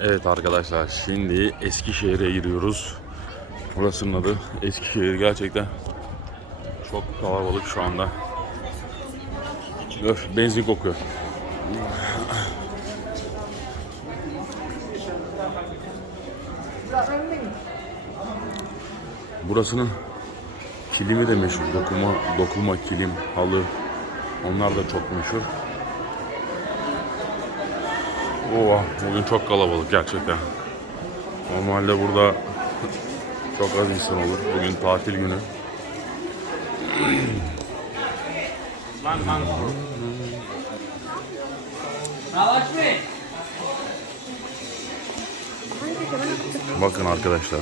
Evet arkadaşlar şimdi Eskişehir'e giriyoruz. Burasının adı Eskişehir gerçekten çok kalabalık şu anda. Öf benzin kokuyor. Burasının kilimi de meşhur. Dokuma, dokuma kilim, halı. Onlar da çok meşhur. Oha, bugün çok kalabalık gerçekten. Normalde burada çok az insan olur. Bugün tatil günü. Bakın arkadaşlar.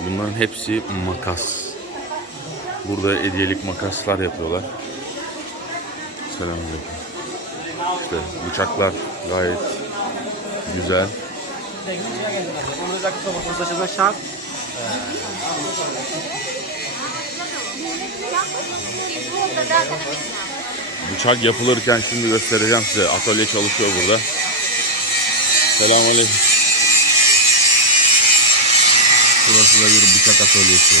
Bunların hepsi makas. Burada hediyelik makaslar yapıyorlar. Selamünaleyküm. İşte bıçaklar gayet güzel. Bıçak yapılırken şimdi göstereceğim size. Atölye çalışıyor burada. Selamünaleyküm. Burası da bir bıçak atölyesi.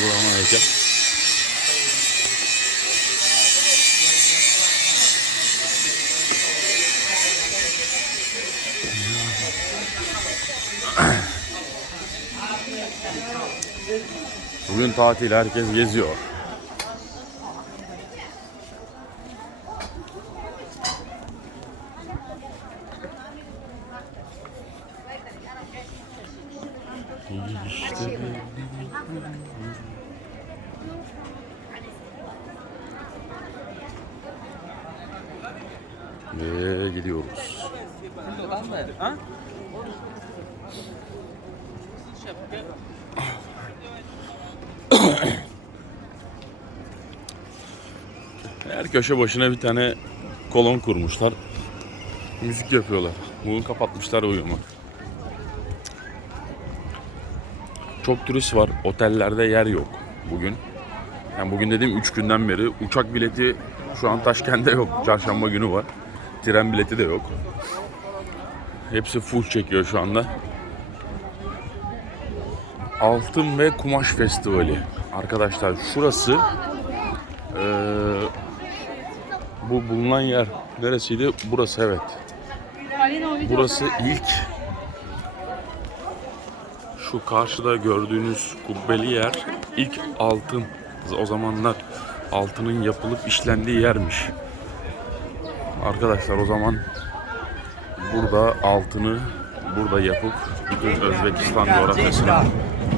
Burama heykel. Bugün tatil herkes geziyor. İşte Ve gidiyoruz. Her köşe başına bir tane kolon kurmuşlar. Müzik yapıyorlar. Bugün kapatmışlar uyumak. Çok turist var. Otellerde yer yok bugün. Yani bugün dediğim 3 günden beri uçak bileti şu an Taşkent'te yok. Çarşamba günü var. Tren bileti de yok. Hepsi full çekiyor şu anda. Altın ve Kumaş Festivali. Arkadaşlar şurası eee, bu bulunan yer neresiydi? Burası evet. Burası ilk şu karşıda gördüğünüz kubbeli yer ilk altın. O zamanlar altının yapılıp işlendiği yermiş. Arkadaşlar o zaman burada altını burada yapıp bütün Özbekistan coğrafyasına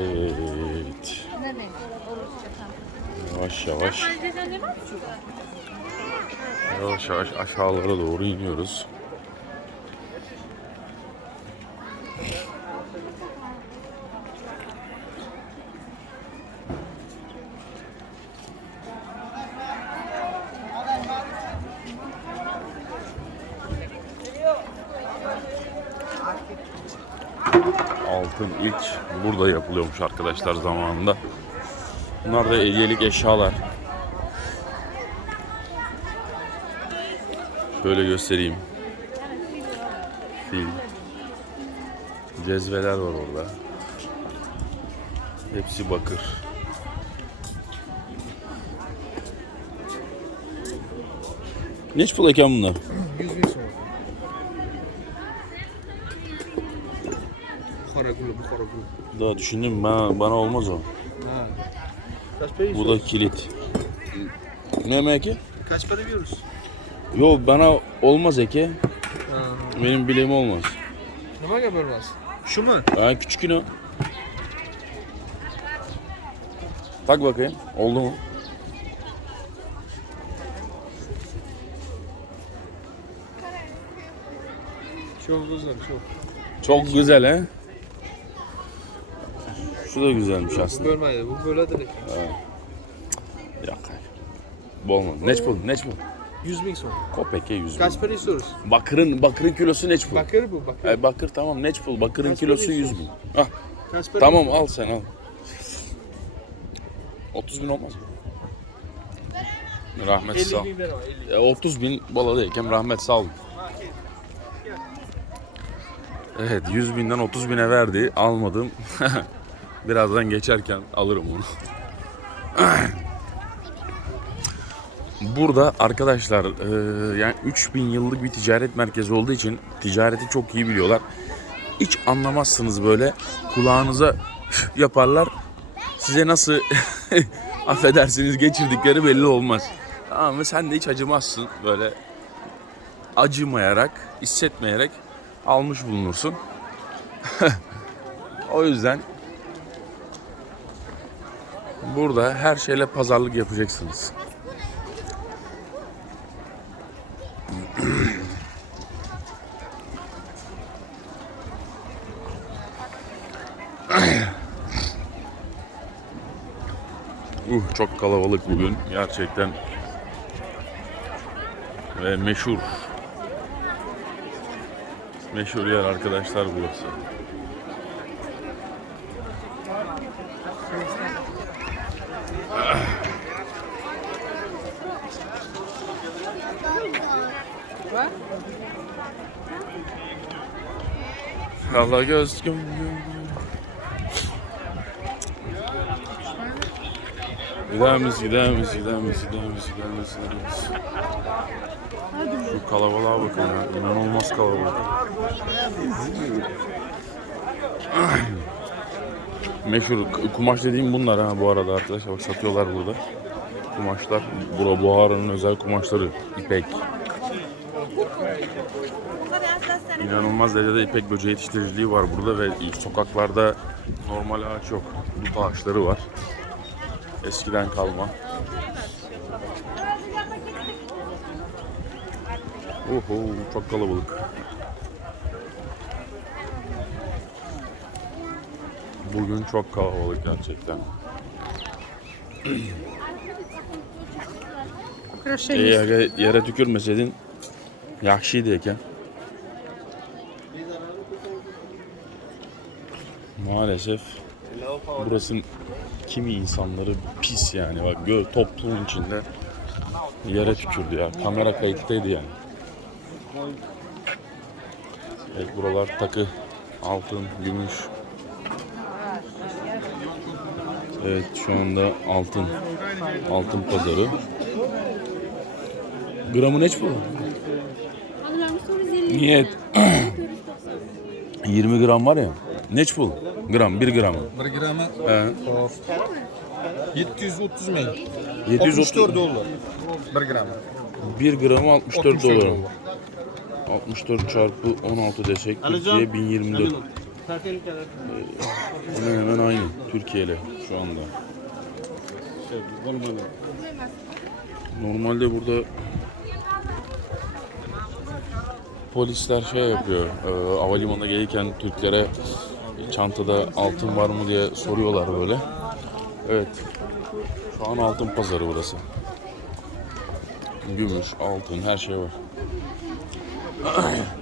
Evet. Yavaş yavaş. Yavaş yavaş aşağılara doğru iniyoruz. Altın ilk burada yapılıyormuş arkadaşlar zamanında. Bunlar da hediyelik eşyalar. Şöyle göstereyim. Fil. Cezveler var orada. Hepsi bakır. Ne pul eken bunlar? Qora guli, bu qora gul. Daha düşündüm bana, bana olmaz o. Ha. Kaç para Bu da kilit. Ne meki? Kaç para veriyoruz? Yo bana olmaz eke. Ha. Benim bileğim olmaz. Nimaga bo'lmas? Shumi? Ha küçük yine. Tak bakayım. Oldu mu? Çok güzel, çok. Çok güzel he. Şu da güzelmiş aslında. Bo'lmaydi, bu bo'ladi lekin. Yok. Bu olmadı. Neç bul? Neç bul? 100 ming so'm. Kopeke 100 bin. Kaç para istiyoruz? Bakırın, bakırın kilosu neç bul? Bakır bu, bakır. E, bakır tamam neç bul. Bakırın Kaç kilosu para 100 bin. Ah, Kaç para? tamam al sen al. 30 bin olmaz mı? Rahmet sağ ol. 50 bin ver ama 50. E, 30 bin baladayken rahmet sağ ol. Evet 100 binden 30 bine verdi. Almadım. Birazdan geçerken alırım onu. Burada arkadaşlar e, yani 3000 yıllık bir ticaret merkezi olduğu için ticareti çok iyi biliyorlar. Hiç anlamazsınız böyle kulağınıza yaparlar. Size nasıl affedersiniz geçirdikleri belli olmaz. Mı? Sen de hiç acımazsın böyle acımayarak, hissetmeyerek almış bulunursun. o yüzden burada her şeyle pazarlık yapacaksınız. Uh çok kalabalık bugün gerçekten ve meşhur meşhur yer arkadaşlar burası. Allah göz miyiz, gider miyiz, gider miyiz, gider miyiz? Şu kalabalığa bakın ya, inanılmaz kalabalık. Meşhur kumaş dediğim bunlar ha bu arada arkadaşlar bak satıyorlar burada. Kumaşlar, bura Buhara'nın özel kumaşları, ipek. İnanılmaz derecede ipek böceği yetiştiriciliği var burada ve sokaklarda normal ağaç yok. Dut ağaçları var. Eskiden kalma. Oho çok kalabalık. Bugün çok kalabalık gerçekten. Eğer yere tükürmeseydin yakşıydı eken. Maalesef burasının kimi insanları pis yani bak gör toplumun içinde yere tükürdü ya kamera kayıttaydı yani. Evet buralar takı, altın, gümüş. Evet şu anda altın, altın pazarı. Gramı neç bu? Niyet. 20 gram var ya. Neç bu? Gram, 1 gram. 1 gramı He. hop. 730 ming. 730 64 dollar. 1 gramı. 1 gramı 64 64 dolar. dolar. 64 çarpı 16 desek Türkiye 1024. Hemen hemen aynı Türkiye ile şu anda. Normalde burada polisler şey yapıyor. E, havalimanına gelirken Türklere çantada altın var mı diye soruyorlar böyle. Evet. Şu an altın pazarı burası. Gümüş, altın her şey var.